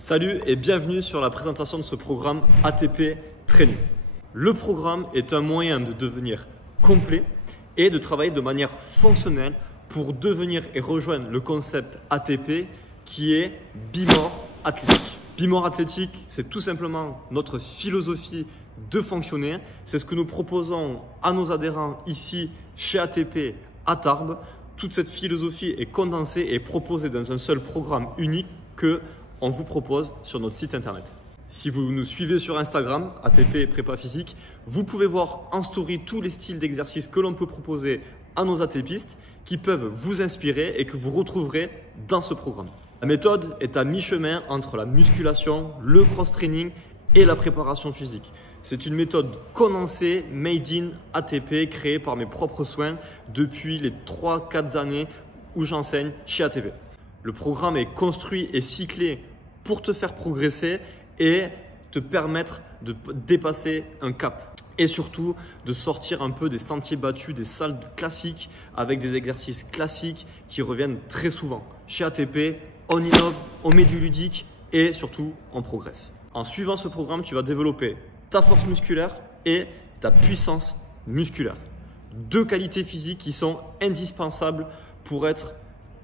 Salut et bienvenue sur la présentation de ce programme ATP Training. Le programme est un moyen de devenir complet et de travailler de manière fonctionnelle pour devenir et rejoindre le concept ATP qui est Be-More Athlétique. Be-More Athlétique, c'est tout simplement notre philosophie de fonctionner. C'est ce que nous proposons à nos adhérents ici chez ATP à Tarbes. Toute cette philosophie est condensée et proposée dans un seul programme unique que on vous propose sur notre site internet. Si vous nous suivez sur Instagram, ATP Prépa Physique, vous pouvez voir en story tous les styles d'exercices que l'on peut proposer à nos ATPistes qui peuvent vous inspirer et que vous retrouverez dans ce programme. La méthode est à mi-chemin entre la musculation, le cross-training et la préparation physique. C'est une méthode condensée, made in ATP, créée par mes propres soins depuis les 3-4 années où j'enseigne chez ATP. Le programme est construit et cyclé pour te faire progresser et te permettre de dépasser un cap. Et surtout de sortir un peu des sentiers battus, des salles classiques avec des exercices classiques qui reviennent très souvent. Chez ATP, on innove, on met du ludique et surtout on progresse. En suivant ce programme, tu vas développer ta force musculaire et ta puissance musculaire. Deux qualités physiques qui sont indispensables pour être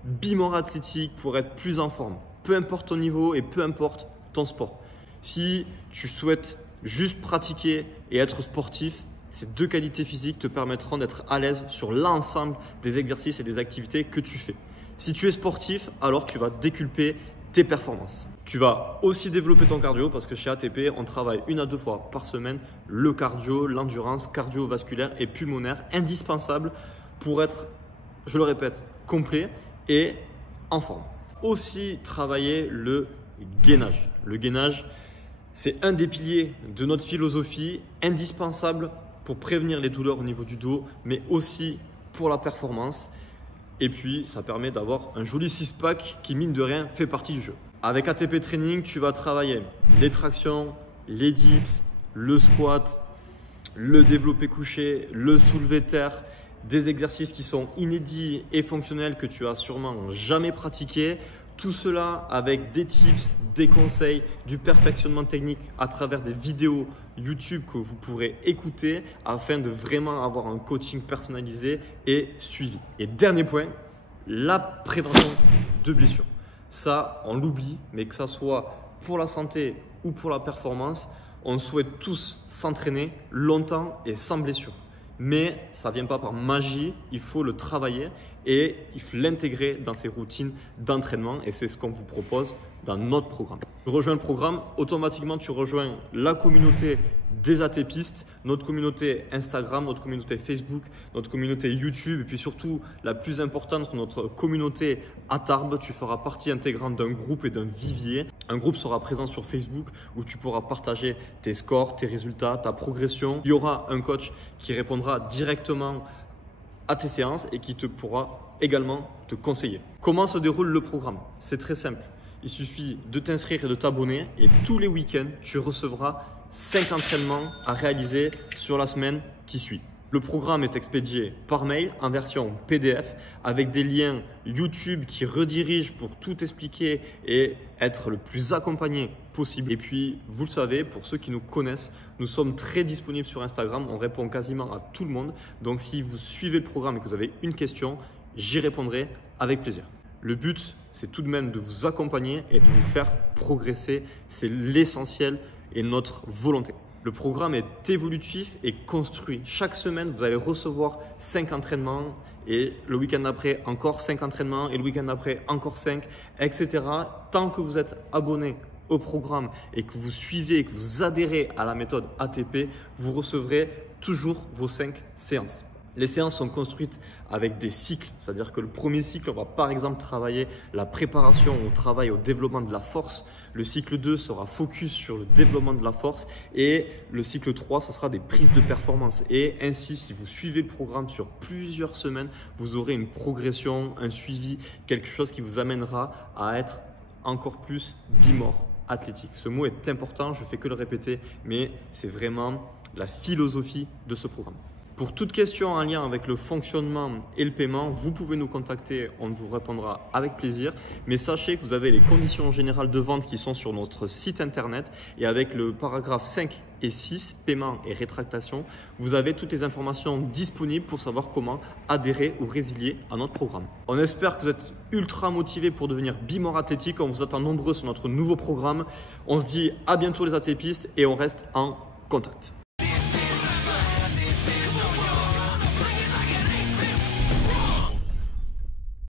Be-More Athlétique, pour être plus en forme. Peu importe ton niveau et peu importe ton sport. Si tu souhaites juste pratiquer et être sportif, ces deux qualités physiques te permettront d'être à l'aise sur l'ensemble des exercices et des activités que tu fais. Si tu es sportif, alors tu vas déculper tes performances. Tu vas aussi développer ton cardio parce que chez ATP, on travaille 1 à 2 fois par semaine le cardio, l'endurance cardiovasculaire et pulmonaire, indispensable pour être, je le répète, complet et en forme. Aussi travailler le gainage. Le gainage, c'est un des piliers de notre philosophie, indispensable pour prévenir les douleurs au niveau du dos, mais aussi pour la performance. Et puis, ça permet d'avoir un joli six-pack qui, mine de rien, fait partie du jeu. Avec ATP Training, tu vas travailler les tractions, les dips, le squat, le développé couché, le soulevé terre, des exercices qui sont inédits et fonctionnels que tu as sûrement jamais pratiqués. Tout cela avec des tips, des conseils, du perfectionnement technique à travers des vidéos YouTube que vous pourrez écouter afin de vraiment avoir un coaching personnalisé et suivi. Et dernier point, la prévention de blessures. Ça, on l'oublie, mais que ça soit pour la santé ou pour la performance, on souhaite tous s'entraîner longtemps et sans blessure. Mais ça ne vient pas par magie, il faut le travailler et il faut l'intégrer dans ses routines d'entraînement et c'est ce qu'on vous propose dans notre programme. Tu rejoins le programme, automatiquement tu rejoins la communauté des ATPistes, notre communauté Instagram, notre communauté Facebook, notre communauté YouTube et puis surtout la plus importante, notre communauté à Tarbes. Tu feras partie intégrante d'un groupe et d'un vivier. Un groupe sera présent sur Facebook où tu pourras partager tes scores, tes résultats, ta progression. Il y aura un coach qui répondra directement à tes séances et qui te pourra également te conseiller. Comment se déroule le programme? C'est très simple. Il suffit de t'inscrire et de t'abonner et tous les week-ends, tu recevras 5 entraînements à réaliser sur la semaine qui suit. Le programme est expédié par mail en version PDF avec des liens YouTube qui redirigent pour tout expliquer et être le plus accompagné possible. Et puis, vous le savez, pour ceux qui nous connaissent, nous sommes très disponibles sur Instagram. On répond quasiment à tout le monde. Donc, si vous suivez le programme et que vous avez une question, j'y répondrai avec plaisir. Le but, c'est tout de même de vous accompagner et de vous faire progresser. C'est l'essentiel et notre volonté. Le programme est évolutif et construit. Chaque semaine, vous allez recevoir 5 entraînements et le week-end d'après, encore 5 entraînements et le week-end d'après, encore 5, etc. Tant que vous êtes abonné au programme et que vous suivez et que vous adhérez à la méthode ATP, vous recevrez toujours vos 5 séances. Les séances sont construites avec des cycles, c'est-à-dire que le premier cycle, on va par exemple travailler la préparation au travail, au développement de la force. Le cycle 2 sera focus sur le développement de la force et le cycle 3, ça sera des prises de performance. Et ainsi, si vous suivez le programme sur plusieurs semaines, vous aurez une progression, un suivi, quelque chose qui vous amènera à être encore plus Be-More Athlétique. Ce mot est important, je ne fais que le répéter, mais c'est vraiment la philosophie de ce programme. Pour toute question en lien avec le fonctionnement et le paiement, vous pouvez nous contacter, on vous répondra avec plaisir. Mais sachez que vous avez les conditions générales de vente qui sont sur notre site internet et avec le paragraphe 5 et 6, paiement et rétractation, vous avez toutes les informations disponibles pour savoir comment adhérer ou résilier à notre programme. On espère que vous êtes ultra motivés pour devenir Be-More Athletic. On vous attend nombreux sur notre nouveau programme. On se dit à bientôt les ATPistes et on reste en contact.